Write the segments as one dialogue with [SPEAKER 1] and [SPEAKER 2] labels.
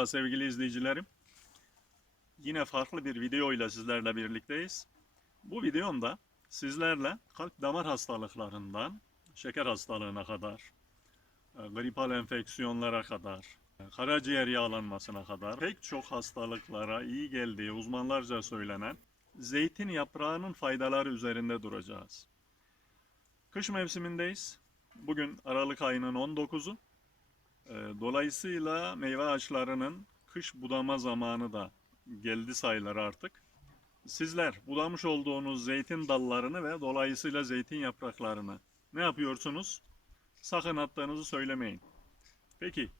[SPEAKER 1] Merhaba sevgili izleyicilerim. Yine farklı bir video ile sizlerle birlikteyiz. Bu videomda sizlerle kalp damar hastalıklarından şeker hastalığına kadar, e, gripal enfeksiyonlara kadar, e, karaciğer yağlanmasına kadar pek çok hastalıklara iyi geldiği uzmanlarca söylenen zeytin yaprağının faydaları üzerinde duracağız. Kış mevsimindeyiz. Bugün Aralık ayının 19'u. Ee, Dolayısıyla meyve ağaçlarının kış budama zamanı da geldi sayılır artık. Sizler budamış olduğunuz zeytin dallarını ve dolayısıyla zeytin yapraklarını ne yapıyorsunuz? Sakın attığınızı söylemeyin. Peki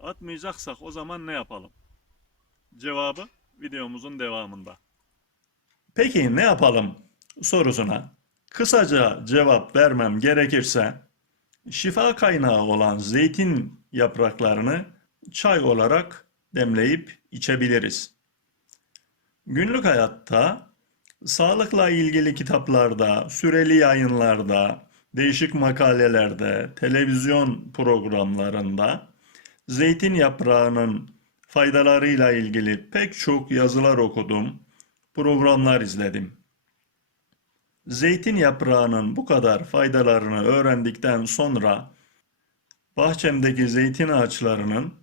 [SPEAKER 1] atmayacaksak o zaman ne yapalım? Cevabı videomuzun devamında. Peki ne yapalım sorusuna kısaca cevap vermem gerekirse şifa kaynağı olan zeytin yapraklarını çay olarak demleyip içebiliriz. Günlük hayatta sağlıkla ilgili kitaplarda, süreli yayınlarda, değişik makalelerde, televizyon programlarında zeytin yaprağının faydalarıyla ilgili pek çok yazılar okudum, programlar izledim. Zeytin yaprağının bu kadar faydalarını öğrendikten sonra bahçemdeki zeytin ağaçlarının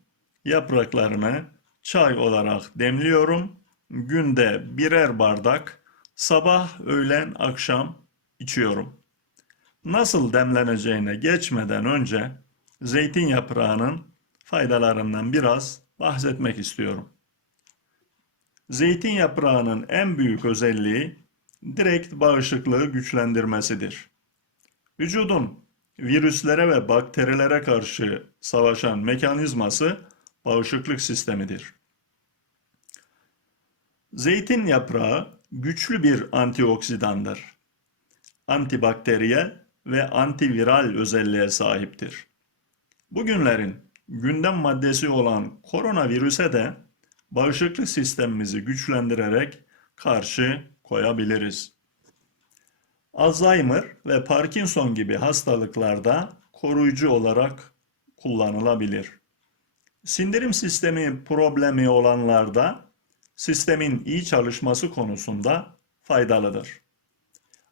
[SPEAKER 1] yapraklarını çay olarak demliyorum. Günde birer bardak sabah, öğlen, akşam içiyorum. Nasıl demleneceğine geçmeden önce zeytin yaprağının faydalarından biraz bahsetmek istiyorum. Zeytin yaprağının en büyük özelliği direkt bağışıklığı güçlendirmesidir. Vücudun virüslere ve bakterilere karşı savaşan mekanizması bağışıklık sistemidir. Zeytin yaprağı güçlü bir antioksidandır. Antibakteriyel ve antiviral özelliğe sahiptir. Bugünlerin gündem maddesi olan koronavirüse de bağışıklık sistemimizi güçlendirerek karşı koyabiliriz. Alzheimer ve Parkinson gibi hastalıklarda koruyucu olarak kullanılabilir. Sindirim sistemi problemi olanlarda sistemin iyi çalışması konusunda faydalıdır.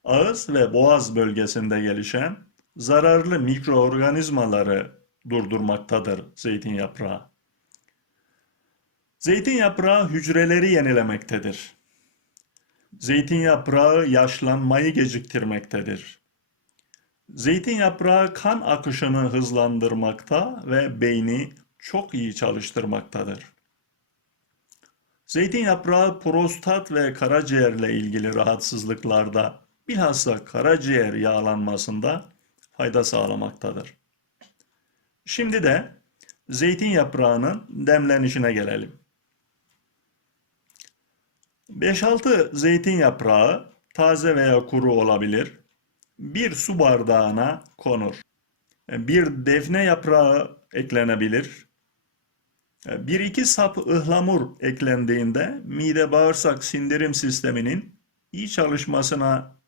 [SPEAKER 1] Ağız ve boğaz bölgesinde gelişen zararlı mikroorganizmaları durdurmaktadır zeytin yaprağı. Zeytin yaprağı hücreleri yenilemektedir. Zeytin yaprağı yaşlanmayı geciktirmektedir. Zeytin yaprağı kan akışını hızlandırmakta ve beyni çok iyi çalıştırmaktadır. Zeytin yaprağı prostat ve karaciğerle ilgili rahatsızlıklarda bilhassa karaciğer yağlanmasında fayda sağlamaktadır. Şimdi de zeytin yaprağının demlenişine gelelim. 5-6 zeytin yaprağı taze veya kuru olabilir. Bir su bardağına konur. Bir defne yaprağı eklenebilir. Bir iki sap ıhlamur eklendiğinde mide bağırsak sindirim sisteminin iyi çalışmasına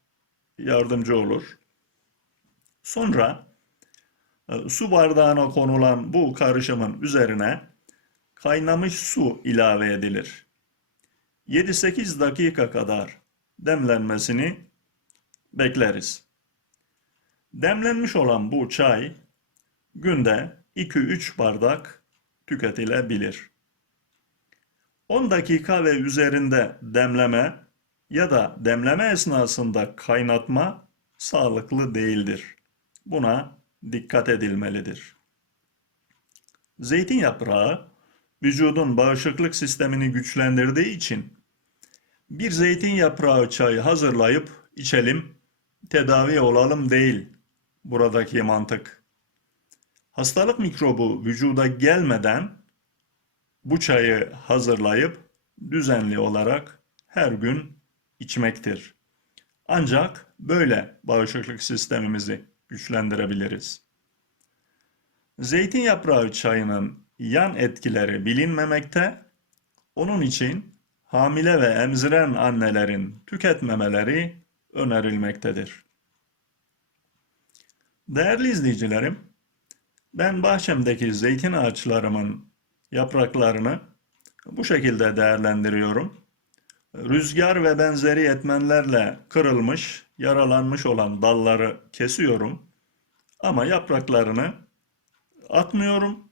[SPEAKER 1] yardımcı olur. Sonra e, su bardağına konulan bu karışımın üzerine kaynamış su ilave edilir. 7-8 dakika kadar demlenmesini bekleriz. Demlenmiş olan bu çay günde 2-3 bardak tüketilebilir. 10 dakika ve üzerinde demleme ya da demleme esnasında kaynatma sağlıklı değildir. Buna dikkat edilmelidir. Zeytin yaprağı vücudun bağışıklık sistemini güçlendirdiği için bir zeytin yaprağı çayı hazırlayıp içelim, tedavi olalım değil buradaki mantık. Hastalık mikrobu vücuda gelmeden bu çayı hazırlayıp düzenli olarak her gün içmektir. Ancak böyle bağışıklık sistemimizi güçlendirebiliriz. Zeytin yaprağı çayının yan etkileri bilinmemekte, onun için hamile ve emziren annelerin tüketmemeleri önerilmektedir. Değerli izleyicilerim, ben bahçemdeki zeytin ağaçlarımın yapraklarını bu şekilde değerlendiriyorum. Rüzgar ve benzeri etmenlerle kırılmış, yaralanmış olan dalları kesiyorum. Ama yapraklarını atmıyorum,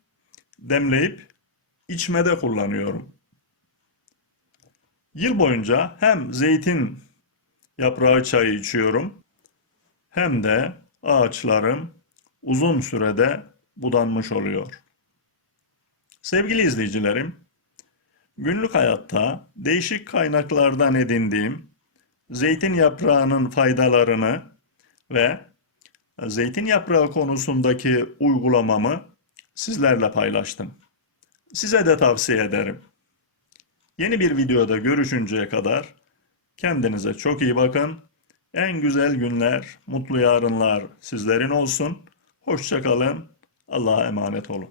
[SPEAKER 1] demleyip içmede kullanıyorum. Yıl boyunca hem zeytin yaprağı çayı içiyorum hem de ağaçlarım uzun sürede budanmış oluyor. Sevgili izleyicilerim, günlük hayatta değişik kaynaklardan edindiğim zeytin yaprağının faydalarını ve zeytin yaprağı konusundaki uygulamamı sizlerle paylaştım. Size de tavsiye ederim. Yeni bir videoda görüşünceye kadar kendinize çok iyi bakın. En güzel günler, mutlu yarınlar sizlerin olsun. Hoşça kalın. Allah'a emanet olun.